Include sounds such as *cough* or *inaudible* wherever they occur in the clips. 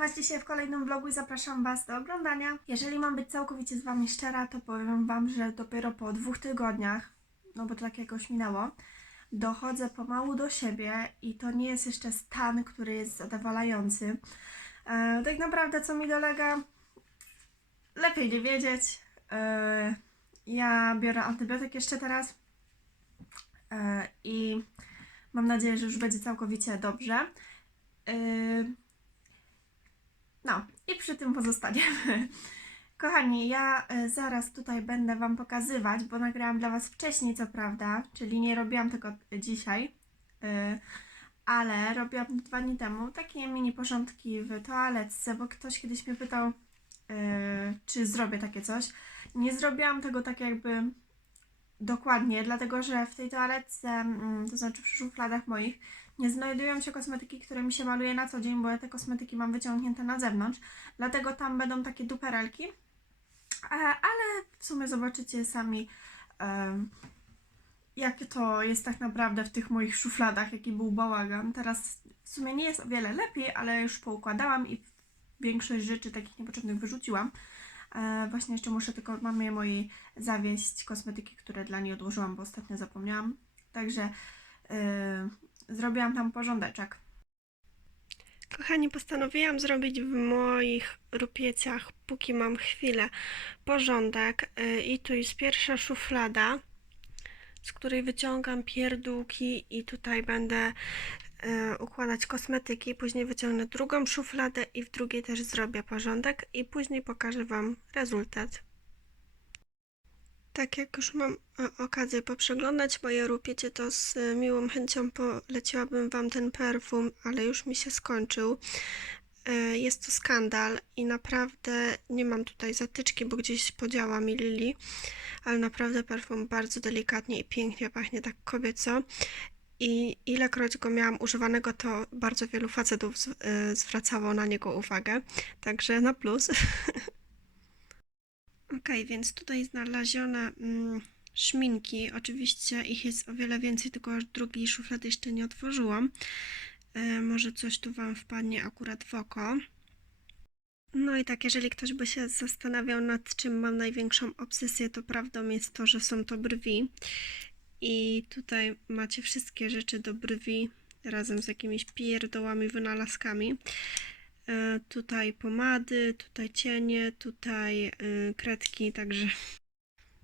Was dzisiaj w kolejnym vlogu i zapraszam Was do oglądania. Jeżeli mam być całkowicie z Wami szczera, to powiem Wam, że dopiero po dwóch tygodniach, no bo to tak jakoś minęło, dochodzę pomału do siebie i to nie jest jeszcze stan, który jest zadowalający. E, tak naprawdę co mi dolega? Lepiej nie wiedzieć. E, ja biorę antybiotyk jeszcze teraz e, i mam nadzieję, że już będzie całkowicie dobrze. Yy, No, i przy tym pozostaniemy. *laughs* Kochani, ja y, zaraz tutaj będę Wam pokazywać, bo nagrałam dla Was wcześniej, co prawda, czyli nie robiłam tego dzisiaj, y, ale robiłam dwa dni temu takie mini porządki w toaletce, bo ktoś kiedyś mnie pytał, y, czy zrobię takie coś. Nie zrobiłam tego tak jakby dokładnie, dlatego że w tej toaletce, mm, to znaczy przy szufladach moich, znajdują się kosmetyki, które mi się maluje na co dzień, bo ja te kosmetyki mam wyciągnięte na zewnątrz. Dlatego tam będą takie duperelki. E, Ale w sumie zobaczycie sami, em, jak to jest tak naprawdę w tych moich szufladach, jaki był bałagan. Teraz w sumie nie jest o wiele lepiej, ale już poukładałam i większość rzeczy takich niepotrzebnych wyrzuciłam. E, Właśnie jeszcze muszę tylko mamie mojej zawieść kosmetyki, które dla niej odłożyłam, bo ostatnio zapomniałam. Także e, zrobiłam tam porządeczek. Kochani, postanowiłam zrobić w moich rupieciach, póki mam chwilę, porządek. Y, I tu jest pierwsza szuflada, z której wyciągam pierdółki i tutaj będę y, układać kosmetyki. Później wyciągnę drugą szufladę i w drugiej też zrobię porządek i później pokażę Wam rezultat. Tak jak już mam e, okazję poprzeglądać moje rupiecie, to z e, miłą chęcią poleciłabym Wam ten perfum, ale już mi się skończył. E, Jest to skandal i naprawdę nie mam tutaj zatyczki, bo gdzieś podziała mi Lili, ale naprawdę perfum bardzo delikatnie i pięknie pachnie tak kobieco. I ilekroć go miałam używanego, to bardzo wielu facetów zwracało na niego uwagę, także na plus. *laughs* Okej, więc tutaj znalezione mm, szminki. Oczywiście ich jest o wiele więcej, tylko aż drugiej szuflady jeszcze nie otworzyłam. E, może coś tu Wam wpadnie akurat w oko. No i tak, jeżeli ktoś by się zastanawiał, nad czym mam największą obsesję, to prawdą jest to, że są to brwi. I tutaj macie wszystkie rzeczy do brwi razem z jakimiś pierdołami, wynalazkami. E, Tutaj pomady, tutaj cienie, tutaj y, kredki, także.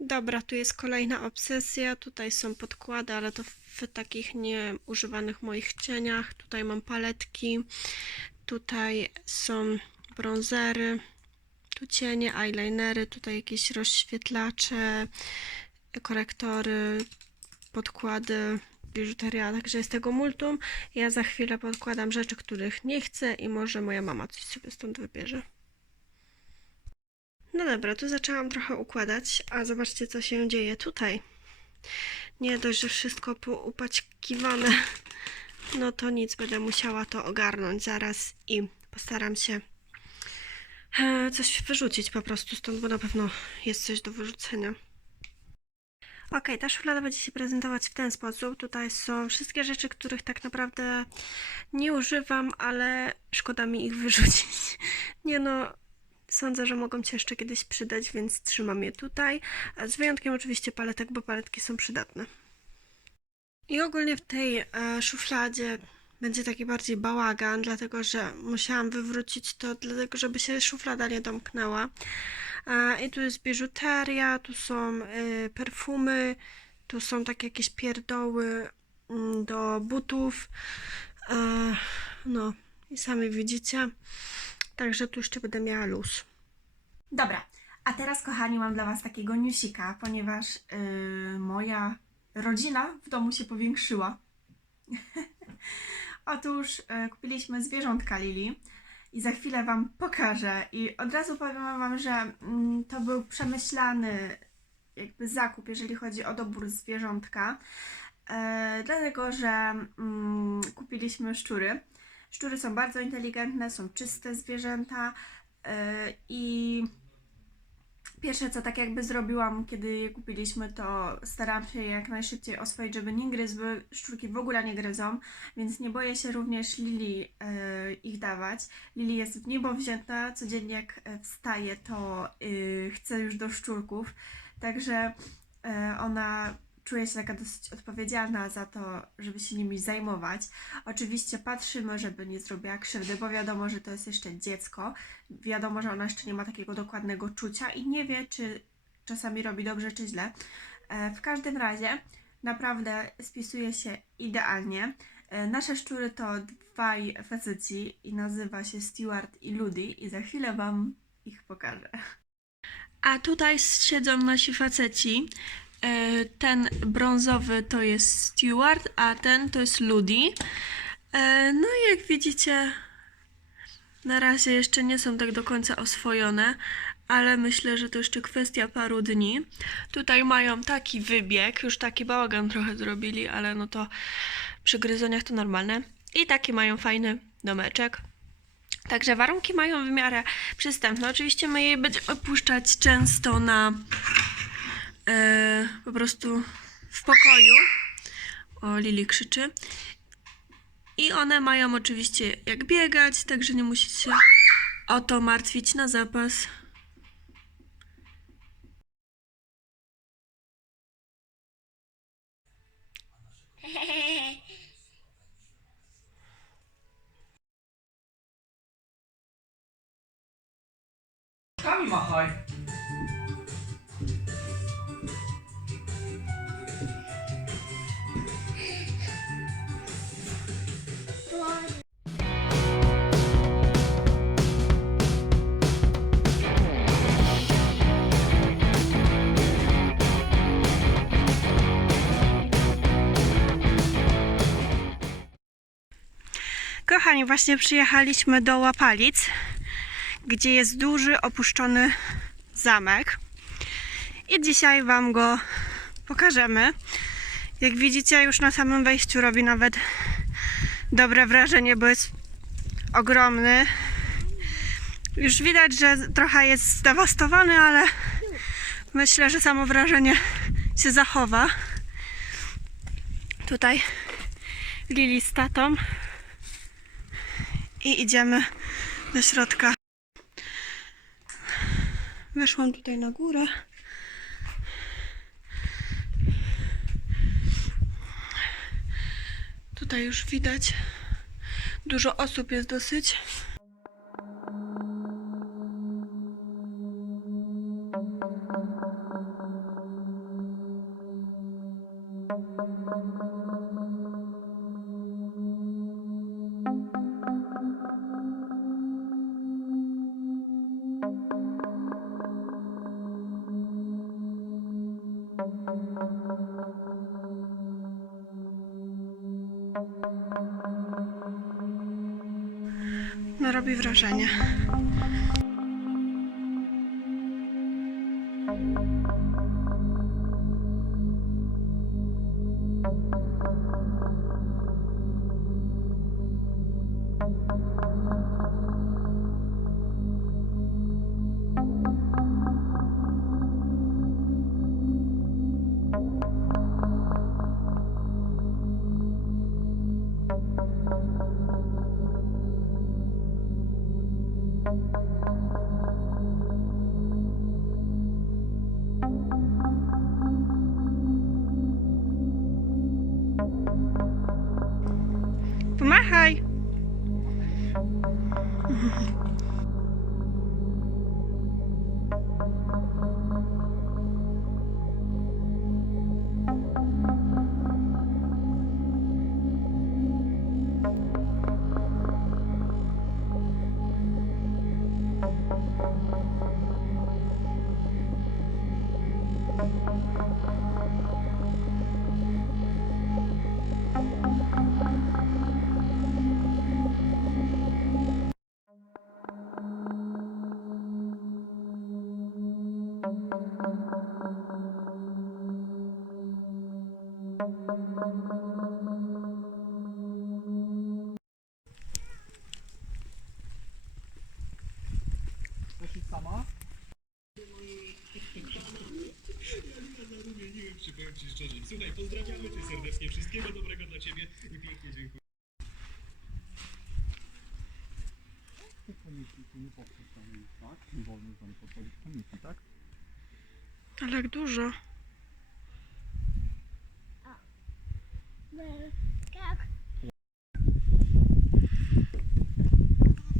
Dobra, tu jest kolejna obsesja. Tutaj są podkłady, ale to w takich nieużywanych moich cieniach. Tutaj mam paletki, tutaj są bronzery, tu cienie, eyelinery, tutaj jakieś rozświetlacze, korektory, podkłady, biżuteria, także jest tego multum. Ja za chwilę podkładam rzeczy, których nie chcę i może moja mama coś sobie stąd wybierze. No dobra, tu zaczęłam trochę układać, a zobaczcie co się dzieje tutaj. Nie dość, że wszystko poupaćkiwane, no to nic, będę musiała to ogarnąć zaraz i postaram się e, coś wyrzucić po prostu stąd, bo na pewno jest coś do wyrzucenia. Ok, ta szuflada będzie się prezentować w ten sposób. Tutaj są wszystkie rzeczy, których tak naprawdę nie używam, ale szkoda mi ich *laughs* wyrzucić. Nie no, sądzę, że mogą się jeszcze kiedyś przydać, więc trzymam je tutaj. Z wyjątkiem oczywiście paletek, bo paletki są przydatne. I ogólnie w tej e, szufladzie będzie taki bardziej bałagan, dlatego że musiałam wywrócić to, dlatego żeby się szuflada nie domknęła. I tu jest biżuteria, tu są y, perfumy, tu są takie jakieś pierdoły mm, do butów. E, no i sami widzicie. Także tu jeszcze będę miała luz. Dobra, a teraz kochani mam dla Was takiego newsika, ponieważ yy, moja rodzina w domu się powiększyła. *laughs* Otóż yy, kupiliśmy zwierzątka Lili i za chwilę Wam pokażę i od razu powiem Wam, że mm, to był przemyślany jakby zakup, jeżeli chodzi o dobór zwierzątka, e, dlatego że mm, kupiliśmy szczury. Szczury są bardzo inteligentne, są czyste zwierzęta e, i Pierwsze co tak jakby zrobiłam, kiedy je kupiliśmy, to starałam się je jak najszybciej oswoić, żeby nie gryzły. Szczurki w ogóle nie gryzą, więc nie boję się również Lili e, ich dawać. Lili jest w niebo wzięta, codziennie jak e, wstaje, to y, chce już do szczurków, także e, ona czuje się taka dosyć odpowiedzialna za to, żeby się nimi zajmować. Oczywiście patrzymy, żeby nie zrobiła krzywdy, bo wiadomo, że to jest jeszcze dziecko. Wiadomo, że ona jeszcze nie ma takiego dokładnego czucia i nie wie, czy czasami robi dobrze, czy źle. E, W każdym razie naprawdę spisuje się idealnie. E, Nasze szczury to dwaj faceci i nazywa się Stewart i Ludy i za chwilę Wam ich pokażę. A tutaj siedzą nasi faceci. E, Ten brązowy to jest Stewart, a ten to jest Ludy. E, No i jak widzicie, na razie jeszcze nie są tak do końca oswojone, ale myślę, że to jeszcze kwestia paru dni. Tutaj mają taki wybieg, już taki bałagan trochę zrobili, ale no to przy gryzoniach to normalne. I taki mają fajny domeczek. Także warunki mają w miarę przystępne. Oczywiście my je będziemy puszczać często na e, po prostu w pokoju. O, Lili krzyczy. I one mają oczywiście jak biegać, także nie musicie o to martwić na zapas. Właśnie przyjechaliśmy do Łapalic, gdzie jest duży, opuszczony zamek. I dzisiaj Wam go pokażemy. Jak widzicie, już na samym wejściu robi nawet dobre wrażenie, bo jest ogromny. Już widać, że trochę jest zdewastowany, ale myślę, że samo wrażenie się zachowa. Tutaj Lili z tatą i idziemy do środka. Weszłam tutaj na górę. Tutaj już widać, dużo osób jest dosyć. Robi wrażenie. my high. Wyszli sama? Słuchaj, pozdrawiamy cię serdecznie. Wszystkiego dobrego dla ciebie i pięknie dziękuję. Paniki, nie? Wolno tam podpalić paniki, tak? Ale jak dużo.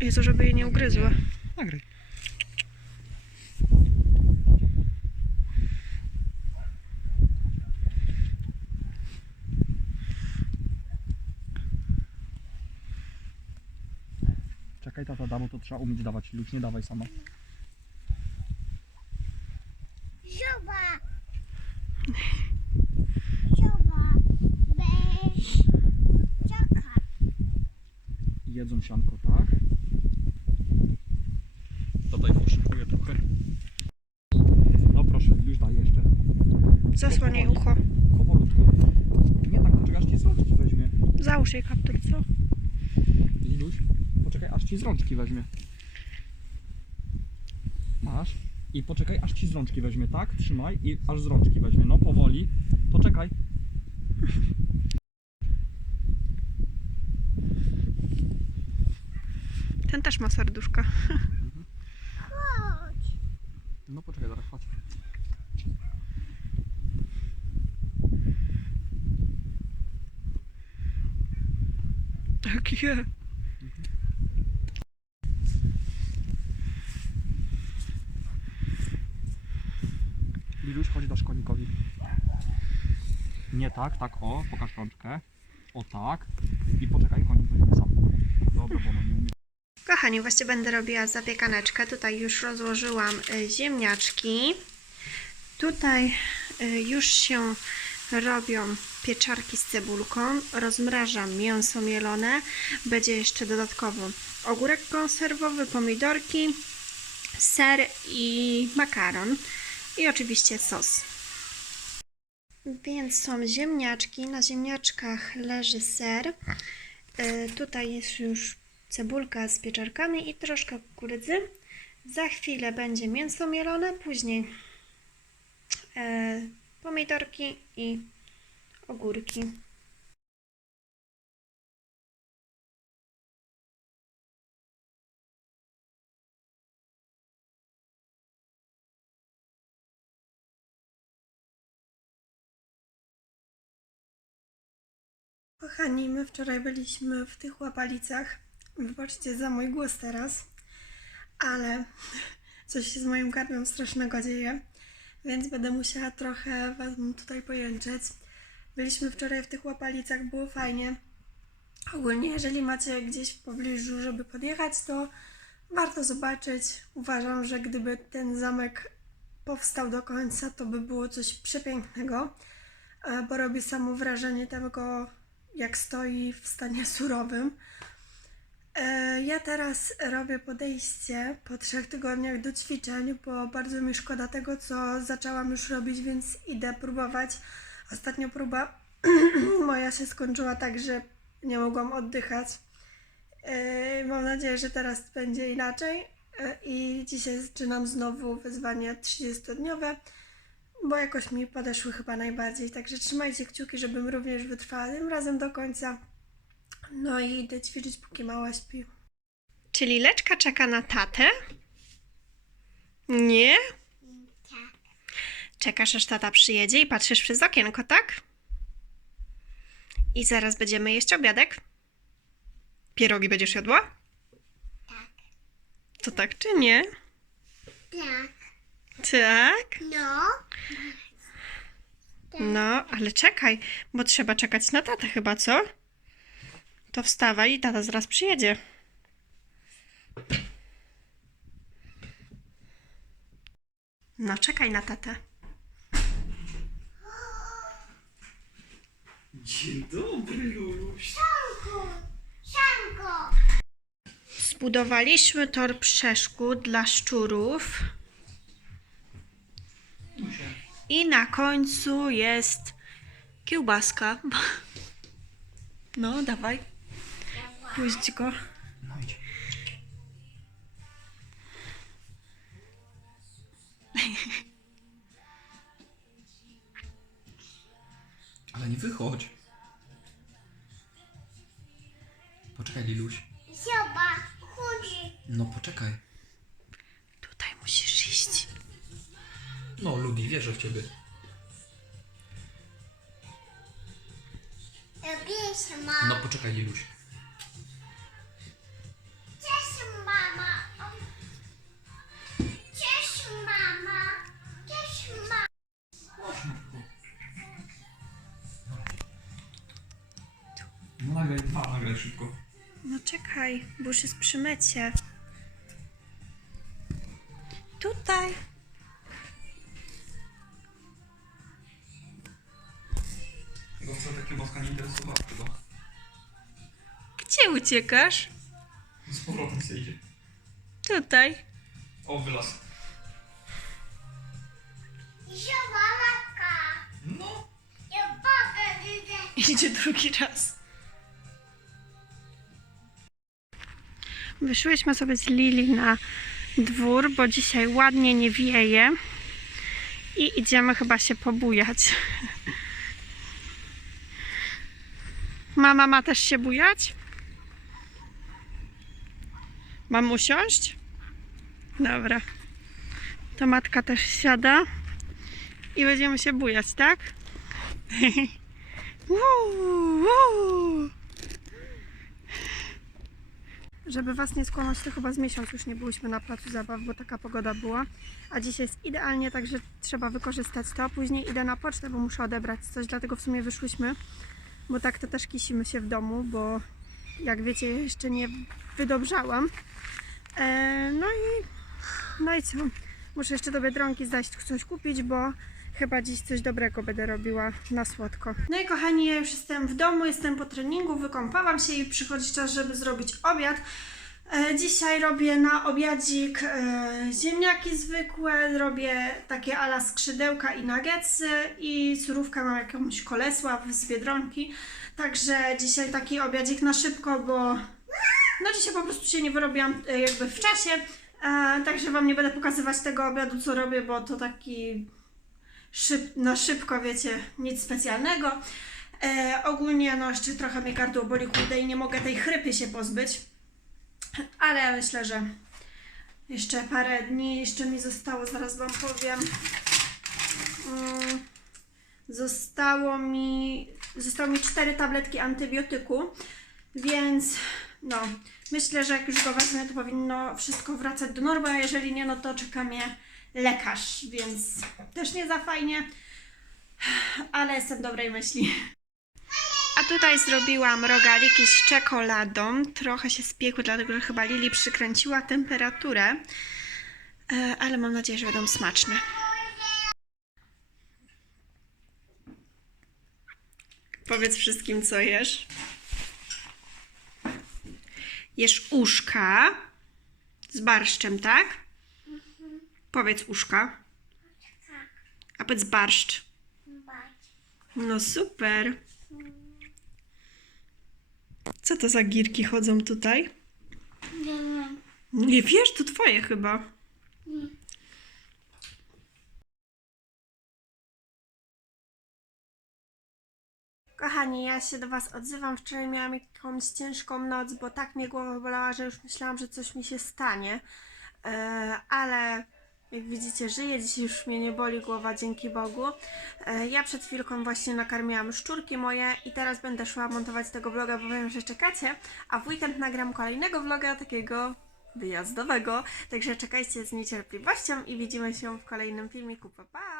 Jezu, żeby jej nie ugryzła. Nagraj. Czekaj, tata da, bo to trzeba umieć dawać. Luz nie dawaj sama. Zioba! Zioba! Bez czaka. Jedzą sianko, tak? Tutaj poszykuję trochę. No proszę, już daj jeszcze. Zasłoń jej ucho. Powolutku. Nie tak, poczekaj, aż ci z rączki weźmie. Załóż jej kaptur, co? Liluś, poczekaj, aż ci z rączki weźmie. Masz. I poczekaj, aż ci z rączki weźmie, tak? Trzymaj i aż z rączki weźmie. No, powoli. Poczekaj. Ten też ma serduszka. Chodź. *laughs* No, poczekaj, zaraz, chodź. Tak je. Liluś, chodź dasz konikowi. Nie tak, tak, o, pokaż rączkę. O tak. I poczekaj, konik weźmie sam. Dobra, bo ono nie umie. Kochani, właśnie będę robiła zapiekaneczkę. Tutaj już rozłożyłam y, ziemniaczki. Tutaj y, już się robią pieczarki z cebulką. Rozmrażam mięso mielone. Będzie jeszcze dodatkowo ogórek konserwowy, pomidorki, ser i makaron. I oczywiście sos. Więc są ziemniaczki. Na ziemniaczkach leży ser. Y, Tutaj jest już cebulka z pieczarkami i troszkę kukurydzy. Za chwilę będzie mięso mielone, później e, pomidorki i ogórki. Kochani, my wczoraj byliśmy w tych łapalicach. Wybaczcie za mój głos teraz, ale *laughs* coś się z moim gardłem strasznego dzieje, więc będę musiała trochę Was tutaj pojęczyć. Byliśmy wczoraj w tych łapalicach, było fajnie. Ogólnie, jeżeli macie gdzieś w pobliżu, żeby podjechać, to warto zobaczyć. Uważam, że gdyby ten zamek powstał do końca, to by było coś przepięknego, e, bo robi samo wrażenie tego, jak stoi w stanie surowym. E, Ja teraz robię podejście po trzech tygodniach do ćwiczeń, bo bardzo mi szkoda tego, co zaczęłam już robić, więc idę próbować. Ostatnia próba *clears throat* moja się skończyła tak, że nie mogłam oddychać. E, Mam nadzieję, że teraz będzie inaczej. E, I dzisiaj zaczynam znowu wyzwanie 30-dniowe, bo jakoś mi podeszły chyba najbardziej. Także trzymajcie kciuki, żebym również wytrwała tym razem do końca. No i idę ćwiczyć, póki mała śpi. Czyli Leczka czeka na tatę? Nie? Czekasz aż tata przyjedzie i patrzysz przez okienko, tak? I zaraz będziemy jeść obiadek? Pierogi będziesz jadła? Tak. To tak czy nie? Tak. Tak? No. No, ale czekaj, bo trzeba czekać na tatę chyba, co? To wstawaj i tata zaraz przyjedzie. No, czekaj na tatę. Dzień dobry, Luluś. Sanko. Sanko. Zbudowaliśmy tor przeszkód dla szczurów. I na końcu jest kiełbaska. No, dawaj. Puść go. No idź. wychodź. Poczekaj, Liluś. Zioba, chodzi. No poczekaj. Tutaj musisz iść. No, Ludi, wierzę w ciebie. Bierz ma. No poczekaj, Liluś. Czekaj, bo już jest przy. Tutaj. Go wcale ta kiełbaska nie interesowała chyba. Gdzie uciekasz? Z powrotem się idzie. Tutaj. O, wylaz. Zioba laka. No. Idzie drugi raz. Wyszłyśmy sobie z Lili na dwór, bo dzisiaj ładnie nie wieje. I idziemy chyba się pobujać. Mama ma też się bujać? Mam usiąść? Dobra. To matka też siada. I będziemy się bujać, tak? *laughs* Wuu. Żeby Was nie skłamać, to chyba z miesiąc już nie byliśmy na placu zabaw, bo taka pogoda była. A dzisiaj jest idealnie, także trzeba wykorzystać to. Później idę na pocztę, bo muszę odebrać coś, dlatego w sumie wyszłyśmy. Bo tak to też kisimy się w domu, bo jak wiecie, jeszcze nie wydobrzałam. E, no i no i co? Muszę jeszcze do Biedronki zajść coś kupić, bo chyba dziś coś dobrego będę robiła na słodko. No i kochani, ja już jestem w domu, jestem po treningu, wykąpałam się i przychodzi czas, żeby zrobić obiad. E, Dzisiaj robię na obiadzik e, ziemniaki zwykłe, robię takie ala skrzydełka i nuggetsy i surówkę mam jakąś kolesław z Biedronki. Także dzisiaj taki obiadzik na szybko, bo no dzisiaj po prostu się nie wyrobiłam e, jakby w czasie. Także Wam nie będę pokazywać tego obiadu, co robię, bo to taki szyb, na szybko, wiecie, nic specjalnego. E, ogólnie, no jeszcze trochę mnie gardło boli, kurde, i nie mogę tej chrypy się pozbyć. Ale myślę, że jeszcze parę dni jeszcze mi zostało, zaraz Wam powiem. Mm, Zostało mi, zostało mi cztery tabletki antybiotyku, więc no, myślę, że jak już go wezmę, to powinno wszystko wracać do normy, a jeżeli nie, no to czeka mnie lekarz, więc też nie za fajnie, ale jestem dobrej myśli. A tutaj zrobiłam rogaliki z czekoladą. Trochę się spiekły, dlatego że chyba Lili przykręciła temperaturę, E, ale mam nadzieję, że będą smaczne. Powiedz wszystkim, co jesz. Jesz uszka z barszczem, tak? Powiedz uszka. A powiedz barszcz. No super. Co to za girki chodzą tutaj? Nie wiesz, to twoje chyba. Kochani, ja się do Was odzywam. Wczoraj miałam jakąś ciężką noc, bo tak mnie głowa bolała, że już myślałam, że coś mi się stanie. E, ale jak widzicie, żyję. Dzisiaj już mnie nie boli głowa, dzięki Bogu. E, ja przed chwilką właśnie nakarmiłam szczurki moje i teraz będę szła montować tego vloga, bo wiem, że czekacie. A w weekend nagram kolejnego vloga, takiego wyjazdowego. Także czekajcie z niecierpliwością i widzimy się w kolejnym filmiku. Pa, pa!